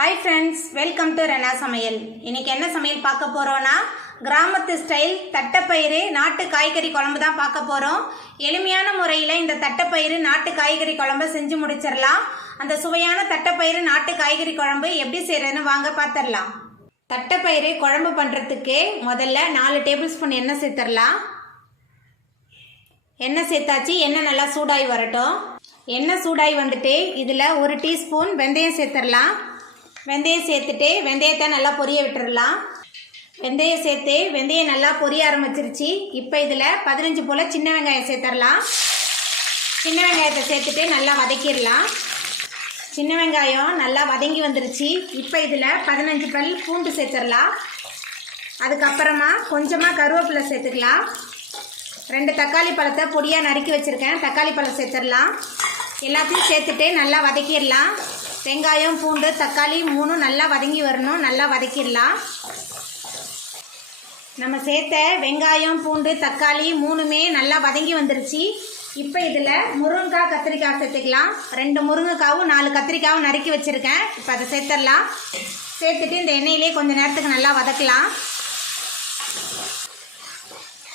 Hi friends welcome to Rena Samayal इनके என்ன சமையல் பார்க்க போறோம்னா கிராமத்து ஸ்டைல் தட்டப்பயிறு நாட்டு காய்கறி குழம்பு தான் பார்க்க போறோம். எளிமையான முறையில் இந்த தட்டப்பயிறு நாட்டு காய்கறி குழம்பு செஞ்சு முடிச்சிரலாம். அந்த சுவையான தட்டப்பயிறு நாட்டு காய்கறி குழம்பு எப்படி செய்யறதுன்னு வாங்க பார்த்துடலாம். தட்டப்பயிறு குழம்பு பண்றதுக்கு முதல்ல 4 டேபிள் ஸ்பூன் எண்ணெய் சேர்த்துடலாம். எண்ணெய் சேர்த்தாச்சு. எண்ணெய் நல்லா சூடாகி வரட்டும். எண்ணெய் சூடாகி வந்துட்டு இதில் 1 டீஸ்பூன் வெந்தயம் சேர்த்துடலாம். வெந்தயம் சேர்த்துட்டு வெந்தயத்தை நல்லா பொரிய விட்டுடலாம். வெந்தயம் சேர்த்து வெந்தயம் நல்லா பொரிய ஆரம்பிச்சிருச்சு. இப்போ இதில் 15 போல் சின்ன வெங்காயம் சேர்த்துடலாம். சின்ன வெங்காயத்தை சேர்த்துட்டு நல்லா வதக்கிடலாம். சின்ன வெங்காயம் நல்லா வதங்கி வந்துருச்சு. இப்போ இதில் 15 பல் பூண்டு சேர்த்துடலாம். அதுக்கப்புறமா கொஞ்சமாக கருவேப்பிலை சேர்த்துக்கலாம். 2 தக்காளி பழத்தை பொடியாக நறுக்கி வச்சுருக்கேன். தக்காளி பழம் சேர்த்துடலாம். எல்லாத்தையும் சேர்த்துட்டு நல்லா வதக்கிடலாம். வெங்காயம் பூண்டு தக்காளி 3 நல்லா வதங்கி வரணும். நல்லா வதக்கிடலாம். நம்ம சேர்த்த வெங்காயம் பூண்டு தக்காளி 3மே நல்லா வதங்கி வந்துருச்சு. இப்போ இதில் முருங்கைக்காய் கத்திரிக்காய் சேர்த்துக்கலாம். 2 முருங்கைக்காவும் 4 கத்திரிக்காவும் நறுக்கி வச்சுருக்கேன். இப்போ அதை சேர்த்துடலாம். சேர்த்துட்டு இந்த எண்ணெயிலே கொஞ்சம் நேரத்துக்கு நல்லா வதக்கலாம்.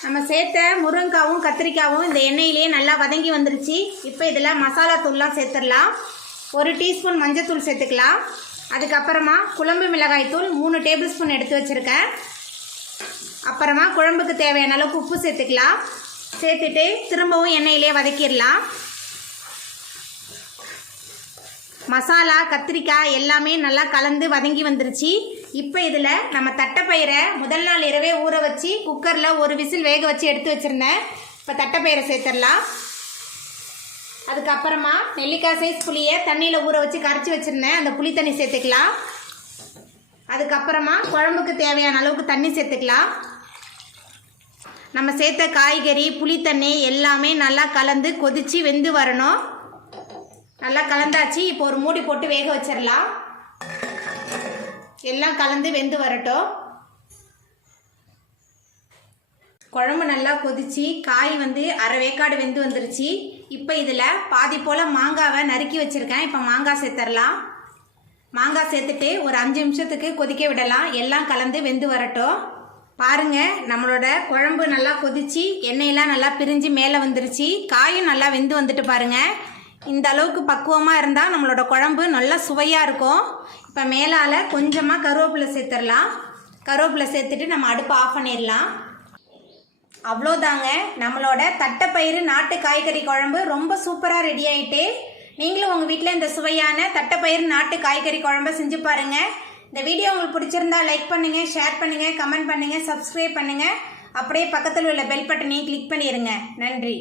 நம்ம சேர்த்த முருங்கைக்காவும் கத்திரிக்காவும் இந்த எண்ணெயிலே நல்லா வதங்கி வந்துருச்சு. இப்போ இதில் மசாலா தூள்லாம் சேர்த்துடலாம். 1 டீஸ்பூன் மஞ்சத்தூள் சேர்த்துக்கலாம். அதுக்கப்புறமா குழம்பு மிளகாய் தூள் 3 டேபிள் ஸ்பூன் எடுத்து வச்சுருக்கேன். அப்புறமா குழம்புக்கு தேவையான அளவுக்கு உப்பு சேர்த்துக்கலாம். சேர்த்துட்டு திரும்பவும் எண்ணெயிலே வதக்கிடலாம். மசாலா கத்திரிக்காய் எல்லாமே நல்லா கலந்து வதங்கி வந்துருச்சு. இப்போ இதில் நம்ம தட்டைப்பயிரை முதல் நாள் இரவே ஊற வச்சு குக்கரில் 1 விசில் வேக வச்சு எடுத்து வச்சுருந்தேன். இப்போ தட்டைப்பயிரை சேர்த்துடலாம். அதுக்கப்புறமா நெல்லிக்காய் சைஸ் புளியை தண்ணியில் ஊற வச்சு கரைச்சி வச்சுருந்தேன். அந்த புளி தண்ணி சேர்த்துக்கலாம். அதுக்கப்புறமா குழம்புக்கு தேவையான அளவுக்கு தண்ணி சேர்த்துக்கலாம். நம்ம சேர்த்த காய்கறி புளி தண்ணி எல்லாமே நல்லா கலந்து கொதித்து வெந்து வரணும். நல்லா கலந்தாச்சு. இப்போ ஒரு மூடி போட்டு வேக வச்சிடலாம். எல்லாம் கலந்து வெந்து வரட்டும். குழம்பு நல்லா கொதிச்சு காய் அரை வேக்காடு வெந்து வந்துருச்சு. இப்போ இதில் பாதி போல் மாங்காவை நறுக்கி வச்சுருக்கேன். இப்போ மாங்காய் சேர்த்துடலாம். மாங்காய் சேர்த்துட்டு ஒரு 5 நிமிஷத்துக்கு கொதிக்க விடலாம். எல்லாம் கலந்து வெந்து வரட்டும். பாருங்கள், நம்மளோட குழம்பு நல்லா கொதிச்சு எண்ணெயெல்லாம் நல்லா பிரிஞ்சு மேலே வந்துருச்சு. காயும் நல்லா வெந்து வந்துட்டு பாருங்கள். இந்த அளவுக்கு பக்குவமாக இருந்தால் நம்மளோட குழம்பு நல்லா சுவையாக இருக்கும். இப்போ மேலால் கொஞ்சமாக கருவேப்பிலை சேர்த்துடலாம். கருவேப்பிலை சேர்த்துட்டு நம்ம அடுப்பை ஆஃப் பண்ணிடலாம். அவ்வளோதாங்க, நம்மளோட தட்டைப்பயிறு நாட்டு காய்கறி குழம்பு ரொம்ப சூப்பராக ரெடி ஆகிட்டு. நீங்களும் உங்கள் வீட்டில் இந்த சுவையான தட்டைப்பயிறு நாட்டு காய்கறி குழம்பை செஞ்சு பாருங்கள். இந்த வீடியோ உங்களுக்கு பிடிச்சிருந்தா லைக் பண்ணுங்கள், ஷேர் பண்ணுங்கள், கமெண்ட் பண்ணுங்கள், சப்ஸ்கிரைப் பண்ணுங்கள். அப்படியே பக்கத்தில் உள்ள பெல் பட்டனையும் கிளிக் பண்ணிடுங்க. நன்றி.